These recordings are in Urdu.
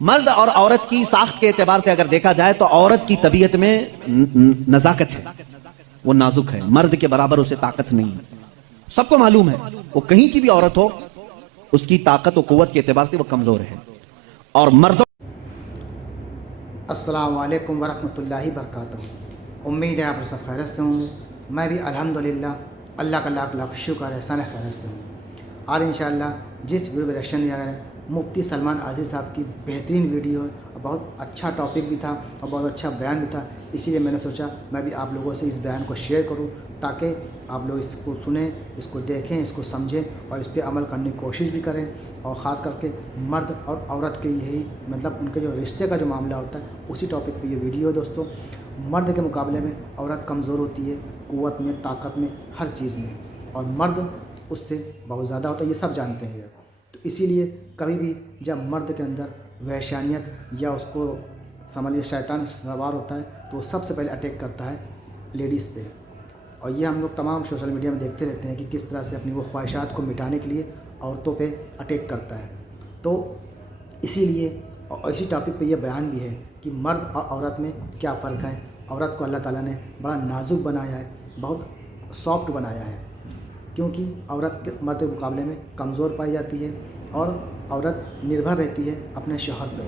مرد اور عورت کی ساخت کے اعتبار سے اگر دیکھا جائے تو عورت کی طبیعت میں نزاکت ہے، وہ نازک ہے، مرد کے برابر اسے طاقت نہیں ہے، سب کو معلوم ہے، وہ کہیں کی بھی عورت ہو اس کی طاقت و قوت کے اعتبار سے وہ کمزور ہے۔ اور مردوں السلام علیکم ورحمۃ اللہ وبرکاتہ۔ امید ہے آپ سب خیریت سے ہوں گے، میں بھی الحمدللہ اللہ کا لاکھ لاکھ شکر احسان خیریت سے ہوں۔ اور انشاءاللہ جس ویڈیو ریئیکشن دیا گیا ہے مفتی سلمان عزیز صاحب کی بہترین ویڈیو ہے اور بہت اچھا ٹاپک بھی تھا اور بہت اچھا بیان بھی تھا، اسی لیے میں نے سوچا میں بھی آپ لوگوں سے اس بیان کو شیئر کروں تاکہ آپ لوگ اس کو سنیں، اس کو دیکھیں، اس کو سمجھیں اور اس پہ عمل کرنے کی کوشش بھی کریں۔ اور خاص کر کے مرد اور عورت کے یہی مطلب ان کے جو رشتے کا جو معاملہ ہوتا ہے اسی ٹاپک پہ یہ ویڈیو ہے دوستوں۔ مرد کے مقابلے میں عورت کمزور ہوتی ہے، قوت میں، طاقت میں، ہر چیز میں، اور مرد اس سے بہت زیادہ ہوتا ہے، یہ سب جانتے ہیں۔ تو اسی لیے کبھی بھی جب مرد کے اندر وحشانیت یا اس کو سمجھیے شیطان سوار ہوتا ہے تو وہ سب سے پہلے اٹیک کرتا ہے لیڈیز پہ، اور یہ ہم لوگ تمام سوشل میڈیا میں دیکھتے رہتے ہیں کہ کس طرح سے اپنی وہ خواہشات کو مٹانے کے لیے عورتوں پہ اٹیک کرتا ہے۔ تو اسی لیے اور اسی ٹاپک پہ یہ بیان بھی ہے کہ مرد اور عورت میں کیا فرق ہے۔ عورت کو اللہ تعالیٰ نے بڑا نازک بنایا ہے، بہت سافٹ بنایا ہے، کیونکہ عورت کے مرد کے مقابلے میں کمزور پائی جاتی ہے اور عورت نربھر رہتی ہے اپنے شوہر پہ۔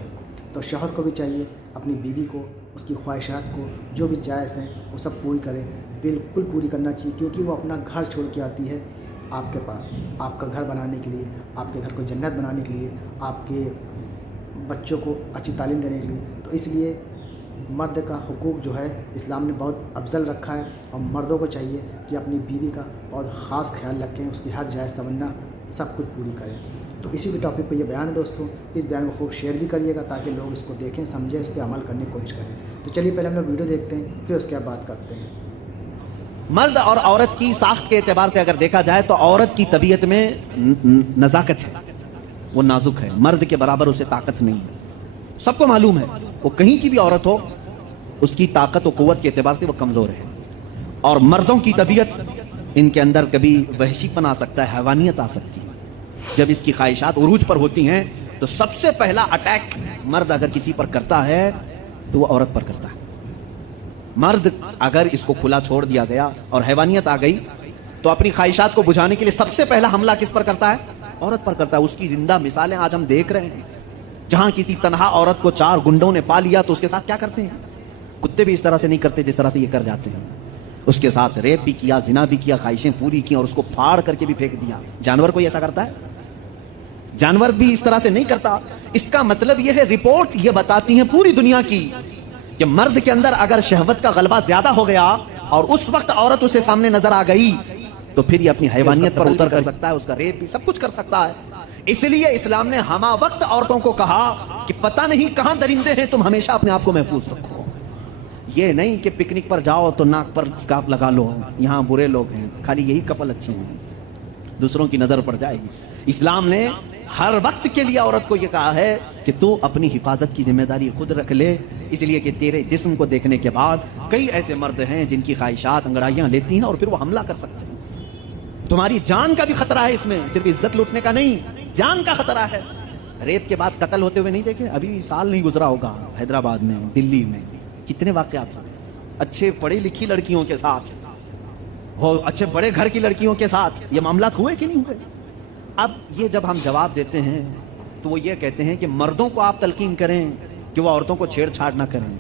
تو شوہر کو بھی چاہیے اپنی بیوی کو اس کی خواہشات کو جو بھی جائز ہیں وہ سب پوری کرے، بالکل پوری کرنا چاہیے، کیونکہ وہ اپنا گھر چھوڑ کے آتی ہے آپ کے پاس، آپ کا گھر بنانے کے لیے، آپ کے گھر کو جنت بنانے کے لیے، آپ کے بچوں کو اچھی تعلیم دینے کے لیے۔ تو اس لیے مرد کا حقوق جو ہے اسلام نے بہت افضل رکھا ہے، اور مردوں کو چاہیے کہ اپنی بیوی کا بہت خاص خیال رکھیں، اس کی ہر جائز تمنا سب کچھ پوری کریں۔ تو اسی کے ٹاپک پہ یہ بیان ہے دوستوں، اس بیان کو خوب شیئر بھی کریے گا تاکہ لوگ اس کو دیکھیں، سمجھیں، اس پہ عمل کرنے کی کوشش کریں۔ تو چلیے پہلے ہم لوگ ویڈیو دیکھتے ہیں، پھر اس کے بعد بات کرتے ہیں۔ مرد اور عورت کی ساخت کے اعتبار سے اگر دیکھا جائے تو عورت کی طبیعت میں نزاکت ہے، وہ نازک ہے، مرد کے برابر اسے طاقت نہیں ہے، سب کو معلوم ہے، وہ کہیں کی بھی عورت ہو اس کی طاقت و قوت کے اعتبار سے وہ کمزور ہے۔ اور مردوں کی طبیعت ان کے اندر کبھی وحشی پن آ سکتا ہے، حیوانیت آ سکتی ہے۔ جب اس کی خواہشات عروج پر ہوتی ہیں تو سب سے پہلا اٹیک مرد اگر کسی پر کرتا ہے تو وہ عورت پر کرتا ہے۔ مرد اگر اس کو کھلا چھوڑ دیا گیا اور حیوانیت آ گئی تو اپنی خواہشات کو بجھانے کے لیے سب سے پہلا حملہ کس پر کرتا ہے؟ عورت پر کرتا ہے۔ اس کی زندہ مثالیں آج ہم دیکھ رہے ہیں، جہاں کسی تنہا عورت کو 4 گنڈوں نے پا لیا تو اس کے ساتھ کیا کرتے ہیں؟ کتے بھی اس طرح سے نہیں کرتے جس طرح سے یہ کر جاتے ہیں۔ اس کے ساتھ ریپ بھی کیا، زنا بھی کیا، خواہشیں پوری کی اور اس کو پھاڑ کر کے بھی پھینک دیا۔ جانور کوئی ایسا کرتا ہے؟ جانور بھی اس طرح سے نہیں کرتا۔ اس کا مطلب یہ ہے، رپورٹ یہ بتاتی ہیں پوری دنیا کی کہ مرد کے اندر اگر شہوت کا غلبہ زیادہ ہو گیا اور اس وقت عورت اسے سامنے نظر آ گئی تو پھر یہ اپنی حیوانیت پر اتر کر سکتا ہے، اس کا ریپ بھی سب کچھ کر سکتا ہے۔ اس لیے اسلام نے ہمہ وقت عورتوں کو کہا کہ پتہ نہیں کہاں درندے ہیں، تم ہمیشہ اپنے آپ کو محفوظ رکھو۔ یہ نہیں کہ پکنک پر جاؤ تو ناک پر اسکارف لگا لو، یہاں برے لوگ ہیں، خالی یہی کپل اچھے ہیں، دوسروں کی نظر پڑ جائے گی۔ اسلام نے ہر وقت کے لیے عورت کو یہ کہا ہے کہ تو اپنی حفاظت کی ذمہ داری خود رکھ لے، اس لیے کہ تیرے جسم کو دیکھنے کے بعد کئی ایسے مرد ہیں جن کی خواہشات انگڑائیاں لیتی ہیں اور پھر وہ حملہ کر سکتے ہیں۔ تمہاری جان کا بھی خطرہ ہے اس میں، صرف عزت لوٹنے کا نہیں، جان کا خطرہ ہے۔ ریپ کے بعد قتل ہوتے ہوئے نہیں دیکھے؟ ابھی سال نہیں گزرا ہوگا حیدرآباد میں، دلی میں کتنے واقعات ہوئے، اچھے پڑھی لکھی لڑکیوں کے ساتھ، اچھے بڑے گھر کی لڑکیوں کے ساتھ یہ معاملات ہوئے کہ نہیں ہوئے؟ اب یہ جب ہم جواب دیتے ہیں تو وہ یہ کہتے ہیں کہ مردوں کو آپ تلقین کریں کہ وہ عورتوں کو چھیڑ چھاڑ نہ کریں۔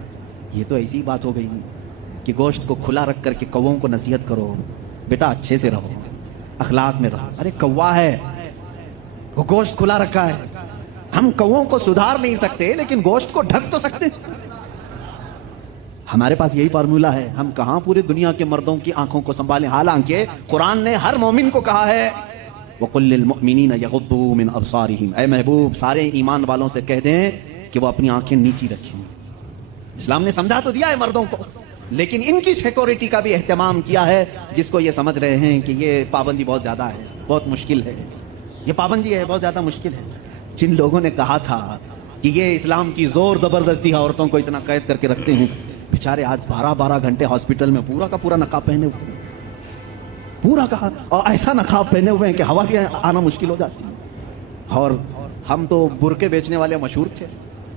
یہ تو ایسی بات ہو گئی کہ گوشت کو کھلا رکھ کر کے کووں کو نصیحت کرو، بیٹا اچھے سے رہو، اخلاق میں رہو۔ ارے کوا ہے، وہ گوشت کھلا رکھا ہے، ہم کووں کو سدھار نہیں سکتے لیکن گوشت کو ڈھک تو سکتے ہیں۔ ہمارے پاس یہی فارمولا ہے، ہم کہاں پورے دنیا کے مردوں کی آنکھوں کو سنبھالیں، حالانکہ قرآن نے ہر مومن کو کہا ہے وَقُلْ لِلْمُؤْمِنِينَ يَغُضُّوا مِنْ أَبْصَارِهِمْ، اے محبوب سارے ایمان والوں سے کہہ دیں کہ وہ اپنی آنکھیں نیچی رکھیں۔ اسلام نے سمجھا تو دیا ہے مردوں کو، لیکن ان کی سیکورٹی کا بھی اہتمام کیا ہے، جس کو یہ سمجھ رہے ہیں کہ یہ پابندی بہت زیادہ ہے، بہت مشکل ہے، یہ پابندی ہے بہت زیادہ مشکل ہے۔ جن لوگوں نے کہا تھا کہ یہ اسلام کی زور زبردستی عورتوں کو اتنا قید کر کے رکھتے ہیں، بیچارے آج 12 گھنٹے ہاسپٹل میں پورا کا پورا نقاب پہنے ہوئے، پورا کہا، اور ایسا نقاب پہنے ہوئے ہیں کہ ہوا بھی آنا مشکل ہو جاتی ہے۔ اور ہم تو برقعے بیچنے والے مشہور تھے،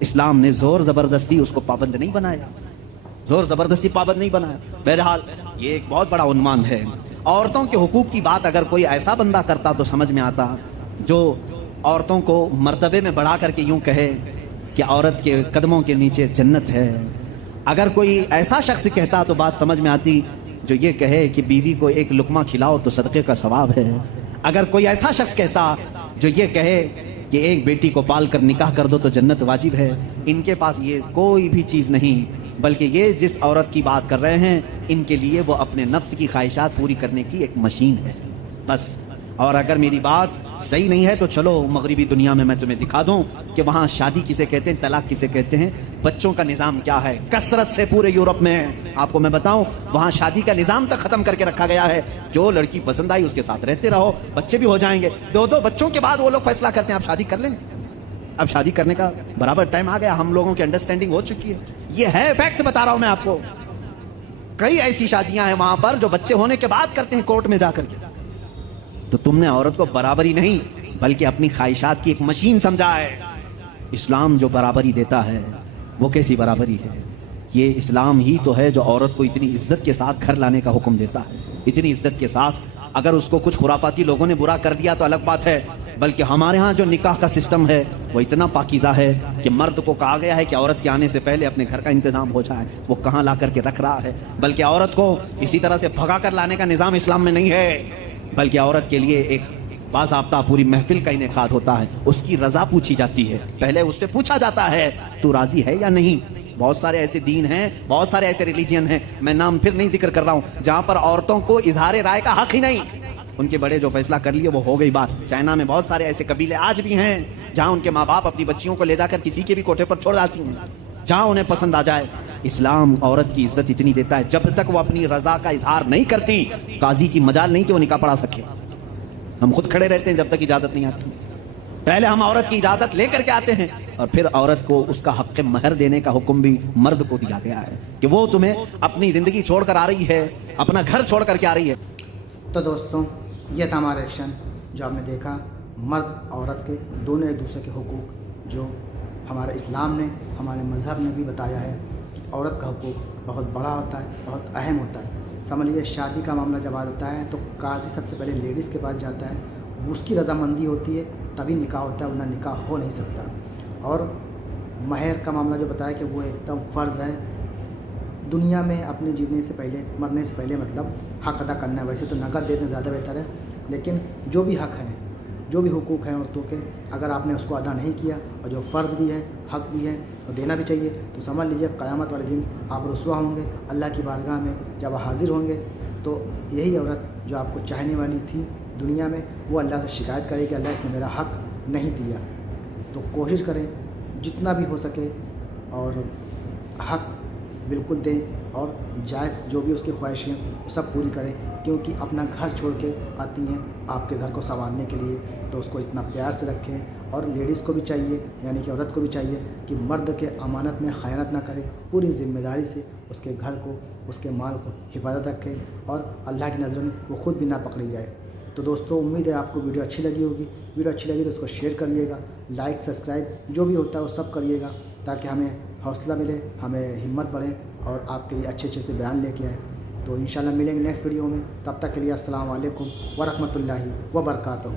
اسلام نے زور زبردستی اس کو پابند نہیں بنایا، زور زبردستی پابند نہیں بنایا۔ بہرحال یہ ایک بہت بڑا عنوان ہے۔ عورتوں کے حقوق کی بات اگر کوئی ایسا بندہ کرتا تو سمجھ میں آتا جو عورتوں کو مرتبے میں بڑھا کر کے یوں کہے کہ عورت کے قدموں کے نیچے جنت ہے۔ اگر کوئی ایسا شخص کہتا تو بات سمجھ میں آتی جو یہ کہے کہ بیوی کو ایک لقمہ کھلاؤ تو صدقے کا ثواب ہے۔ اگر کوئی ایسا شخص کہتا جو یہ کہے کہ ایک بیٹی کو پال کر نکاح کر دو تو جنت واجب ہے، ان کے پاس یہ کوئی بھی چیز نہیں، بلکہ یہ جس عورت کی بات کر رہے ہیں ان کے لیے وہ اپنے نفس کی خواہشات پوری کرنے کی ایک مشین ہے بس۔ اور اگر میری بات صحیح نہیں ہے تو چلو مغربی دنیا میں تمہیں دکھا دوں کہ وہاں شادی کسے کہتے ہیں، طلاق کسے کہتے ہیں، بچوں کا نظام کیا ہے۔ کثرت سے پورے یورپ میں آپ کو میں بتاؤں وہاں شادی کا نظام تک ختم کر کے رکھا گیا ہے۔ جو لڑکی پسند آئی اس کے ساتھ رہتے رہو، بچے بھی ہو جائیں گے، 2 بچوں کے بعد وہ لوگ فیصلہ کرتے ہیں آپ شادی کر لیں۔ اب شادی کرنے کا برابر ٹائم آ گیا، ہم لوگوں کی انڈرسٹینڈنگ ہو چکی ہے، یہ ہے فیکٹ بتا رہا ہوں میں آپ کو۔ کئی ایسی شادیاں ہیں وہاں پر جو بچے ہونے کے بعد کرتے ہیں کورٹ میں جا کر کے۔ تو تم نے عورت کو برابری نہیں بلکہ اپنی خواہشات کی ایک مشین سمجھا ہے۔ اسلام جو برابری دیتا ہے وہ کیسی برابری ہے؟ یہ اسلام ہی تو ہے جو عورت کو اتنی عزت کے ساتھ گھر لانے کا حکم دیتا ہے، اتنی عزت کے ساتھ۔ اگر اس کو کچھ خرافاتی لوگوں نے برا کر دیا تو الگ بات ہے، بلکہ ہمارے ہاں جو نکاح کا سسٹم ہے وہ اتنا پاکیزہ ہے کہ مرد کو کہا گیا ہے کہ عورت کے آنے سے پہلے اپنے گھر کا انتظام ہو جائے، وہ کہاں لا کر کے رکھ رہا ہے۔ بلکہ عورت کو اسی طرح سے بھگا کر لانے کا نظام اسلام میں نہیں ہے، بلکہ عورت کے لیے ایک باضابطہ پوری محفل کا انعقاد ہوتا ہے، اس کی رضا پوچھی جاتی ہے، پہلے اس سے پوچھا جاتا ہے تو راضی ہے یا نہیں۔ بہت سارے ایسے دین ہیں، بہت سارے ایسے ریلیجن ہیں، میں نام پھر نہیں ذکر کر رہا ہوں، جہاں پر عورتوں کو اظہار رائے کا حق ہی نہیں۔ ان کے بڑے جو فیصلہ کر لیے وہ ہو گئی بات۔ چائنا میں بہت سارے ایسے قبیلے آج بھی ہیں جہاں ان کے ماں باپ اپنی بچیوں کو لے جا کر کسی کے بھی کوٹھے پر چھوڑ جاتی ہیں جہاں انہیں پسند آ جائے۔ اسلام عورت کی عزت اتنی دیتا ہے جب تک وہ اپنی رضا کا اظہار نہیں کرتی قاضی کی مجال نہیں کہ وہ نکاح پڑھا سکے۔ ہم خود کھڑے رہتے ہیں جب تک اجازت نہیں آتی، پہلے ہم عورت کی اجازت لے کر کے آتے ہیں، اور پھر عورت کو اس کا حق مہر دینے کا حکم بھی مرد کو دیا گیا ہے کہ وہ تمہیں اپنی زندگی چھوڑ کر آ رہی ہے، اپنا گھر چھوڑ کر کے آ رہی ہے۔ تو دوستوں یہ تھا ہمارا ایکشن جو آپ نے دیکھا، مرد عورت کے دونوں ایک دوسرے کے حقوق جو ہمارے اسلام نے ہمارے مذہب نے بھی بتایا ہے کہ عورت کا حقوق بہت بڑا ہوتا ہے، بہت اہم ہوتا ہے۔ سمجھ لیجیے شادی کا معاملہ جب آتا ہے تو قاضی سب سے پہلے لیڈیز کے پاس جاتا ہے، اس کی رضامندی ہوتی ہے تبھی نکاح ہوتا ہے، ورنہ نکاح ہو نہیں سکتا۔ اور مہر کا معاملہ جو بتایا کہ وہ ایک دم فرض ہے دنیا میں، اپنے جینے سے پہلے، مرنے سے پہلے مطلب حق ادا کرنا ہے۔ ویسے تو نقد دینا زیادہ بہتر ہے، لیکن جو بھی حق ہیں، جو بھی حقوق ہیں عورتوں کے، اگر آپ نے اس کو ادا نہیں کیا اور جو فرض بھی ہے، حق بھی ہے اور دینا بھی چاہیے، تو سمجھ لیجیے قیامت والے دن آپ رسوا ہوں گے اللہ کی بارگاہ میں۔ جب آپ حاضر ہوں گے تو یہی عورت جو آپ کو چاہنے والی تھی دنیا میں، وہ اللہ سے شکایت کرے کہ اللہ اس نے میرا حق نہیں دیا۔ تو کوشش کریں جتنا بھی ہو سکے اور حق بالکل دیں، اور جائز جو بھی اس کی خواہشیں وہ سب پوری کریں، کیونکہ اپنا گھر چھوڑ کے آتی ہیں آپ کے گھر کو سنوارنے کے لیے، تو اس کو اتنا پیار سے رکھیں۔ اور لیڈیز کو بھی چاہیے، یعنی کہ عورت کو بھی چاہیے کہ مرد کے امانت میں خیانت نہ کرے، پوری ذمہ داری سے اس کے گھر کو، اس کے مال کو حفاظت رکھے، اور اللہ کی نظروں میں وہ خود بھی نہ پکڑی جائے۔ تو دوستوں امید ہے آپ کو ویڈیو اچھی لگی ہوگی، ویڈیو اچھی لگی تو اس کو شیئر کریے گا، لائک سبسکرائب جو بھی ہوتا ہے وہ سب کریے گا، تاکہ ہمیں حوصلہ ملے، ہمیں ہمت بڑھے اور آپ کے لیے اچھے اچھے سے بیان لے کے آئیں۔ تو انشاءاللہ ملیں گے نیکسٹ ویڈیو میں، تب تک کے لیے السلام علیکم ورحمۃ اللہ وبرکاتہ۔